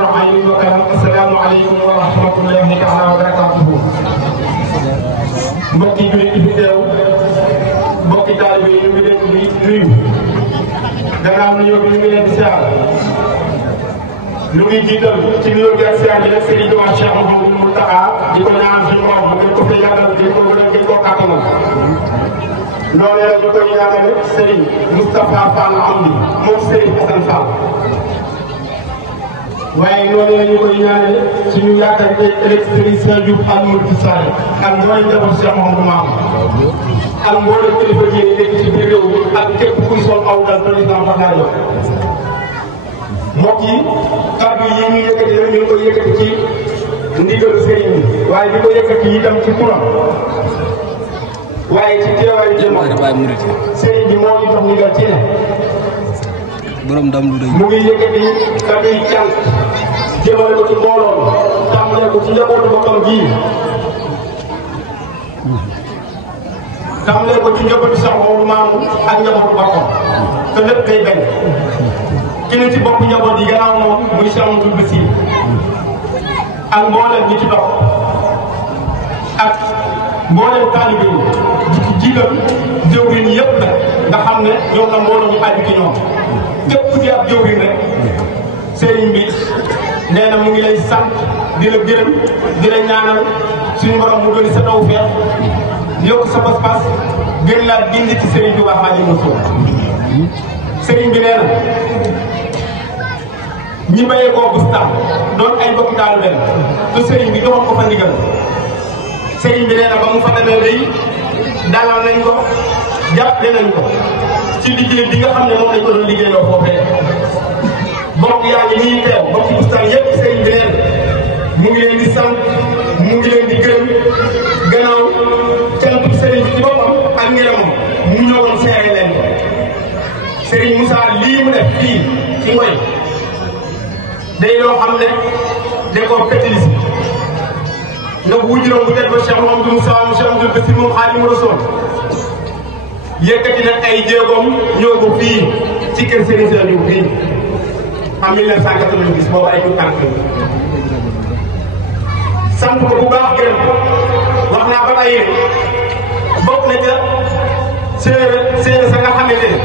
Assalamu alaikum wa rahmatullahi ta'ala wa barakatuhu. Mbokki jullit yi fi teew mbokki taalibe yi ñu ngi leen di nuyu gannaaw nuyoo bi ñu ngi leen di siyaar ñu ngi jiital ci nuyoo bi ak siyaar bi nag Serigne Touba Cheikh Mouhamadou Mountakha di ko ñaan suñu borom bu ngeen ko fee yàggal di ko gën koo kàttanal loolu la ñu koy ñaanal Serigne Moustapha Fall Amdi moom Serigne Assane Fall waaye noonu la ñu koy ñaanale suñu yaakaar tey électrique Serigne Diouf ak Mouride Sall ak mboolem njaboot Cheikh Mouhamadou Maam ak mboolem kilifa yi nekk ci biir réew mi ak képp kuy sol aw dal président Fatou Ndiaye. mbokk yi kàddu yi ñu yëkkati rek ñu ngi koy yëkkati ci ndigalu Serigne bi waaye di ko yëkkati itam ci turam waaye ci teewaayu jëmm Serigne bi moo ñu jox ndigal ci ne. borom ndam lu rëy mu ngi yëkkati kàddu yi cant jëmale ko ci mbooloo mi tàmbale ko ci njabootu boppam gii tàmbale ko ci njabootu sax boobu maamu ak njabootu boppam te lépp day bañ ki ne ci bopp njaboot yi gannaaw moom muy Cheikh Amadou Bassir ak mboolem ñi ci dox ak mboolem taalibe yi di ci jiital jëwriñ yëpp nag nga xam ne ñoom la mbooloo ñu aju ci ñoom. képp ku ci ab jëwriñ rek sëriñ bi nee na mu ngi lay sant di la gërëm di la ñaanal suñu borom mu gën sa tawfeex yokk sa pas-pas gën laa gindi ci sëriñ bi wax Xaadimu Rasuul sëriñ bi nee na ñi bayee koo bustaan doon ay bokk taalu leen te sëriñ bi joxoon ko fa ndigal sëriñ bi nee na ba mu fa demee day dalal nañ ko jàppale nañ ko ci liggéey bi nga xam ne moom lañ ko doon liggéeyoo foofee bokk yaa ngi nii teew bokk ci bustaan yëpp sëriñ bi neen mu ngi leen di sant mu ngi leen di gërëm gannaaw cantu sëriñ bi ci boppam ak ngërëmam mu ñëwoon seere leen ko sëriñ Moussa lii mu def fii ci ngoy day loo xam ne da koo pétilis ndax wujuram bu tedd ba Cheikh Mouhamadou Moussa Cheikh Amadou Bassir moom Xaadimu Rasuul yëkkati nag ay jéegoom ñëw ko fii ci kër Serigne Saliou fii en 1990 boobu ay tout tànk sant ko bu baax gërëm wax naa ba tey bokk na ca séeréer sa nga xamante ne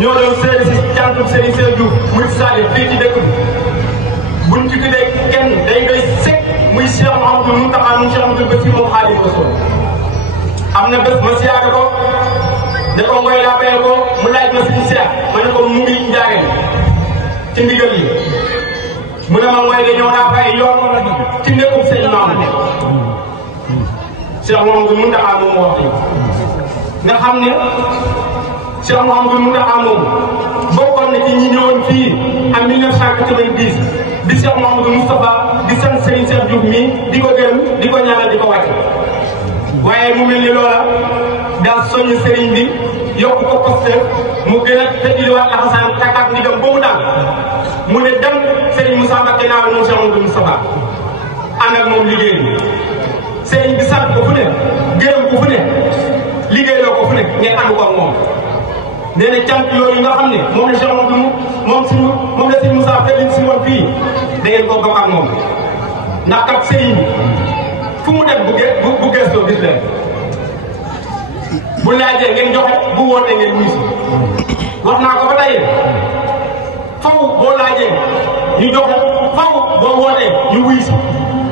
ñoo doon séeréer si cantum Serigne Saliou muy Saliou fii ci dëkk bi buñ ci tuddee kenn day doy sëkk muy Cheikh Mouhamadou Mountakha mu Cheikh Amadou Bassir moom Xaadimu Rasuul am na bés ma siyaare ko ne ko ngoy laa bayal ko mu laaj ma suñu seex ma ne ko mu ngi njaareen ci ndigal yi mu ne ma mooy de ñëw naa fa ay yoon ci nekkum sëñ maam Cheikh Mouhamadou Mountakha moom wax nga xam ne Cheikh Mouhamadou Mountakha moom bokkoon na ci ñi ñëwoon fii en 1990 di Cheikh Mouhamadou Moustapha di sant Serigne Cheikh Diouf mii di ko gërëm di ko ñaanal di ko wàcc waaye mu mel ni loola daa soññ sëriñ bi yokk ko poste mu gën a tëjliwaat laxasaan takkaat ndigam ba mu daal mu ne dem sëriñ Moussa Mbacké naawal moom Cheikh Amadou Moustapha ànd ak moom liggéey bi sëriñ bi sant ko fu ne gërëm ko fu ne liggéeyloo ko fu ne ngeen ànd ko ak moom nee na cant yooyu nga xam ne moom la Cheikh Amadou moom la sëriñ Moussa Fellin si woon fii da ngeen koo bokk ak moom ndax kat sëriñ bi fu mu dem bu gëstoo gis leen bu laajee ngeen joxe bu wootee ngeen wuyu si wax naa ko ba tey faw boo laajee ñu joxe faw boo wootee ñu wuyu si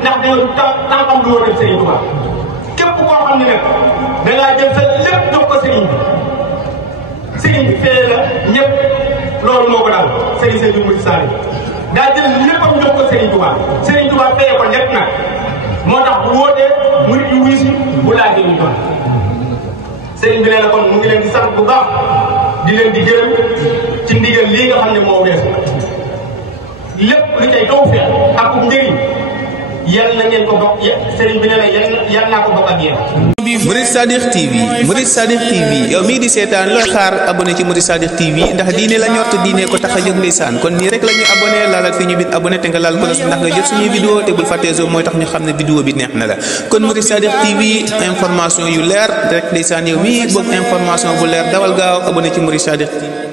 ndax dañoo tànkam du wootee Serigne Touba képp koo xam ne nag da ngaa jël sa lépp jox ko Serigne bi Serigne bi fee la ñëpp loolu moo ko daal Serigne Saliou Moussa Saliou daa jël léppam jox ko Serigne Touba Serigne Touba fee ko ñëpp nag. moo tax bu wootee murid yu wuyu si bu laajee ñu jox sëriñ bi nee na kon mu ngi leen di sant bu baax di leen di gërëm ci ndigal lii nga xam ne moo weesu lépp lu cay taw feex ak njëriñ yal na ngeen ko bokk sëriñ bi nee na yal naa ko bokk ak yéen. Murid Sadiq TV Murid Sadiq TV yow mii di seetaan looy xaar abonné ci Murid Sadiq TV ndax diine la ñor te diine ko tax a jóg ndeysaan kon nii rek la ñuy abonné laalal fi ñu bit abonné te nga laal ko ndax nga jot suñuy vidéo te bul fàttee zo mooy tax ñu xam ne vidéo bi neex na la kon Murid Sadiq TV information yu leer rek ndeysaan yow mii bëgg information bu leer dawal gaaw abonné ci Murid Sadiq TV.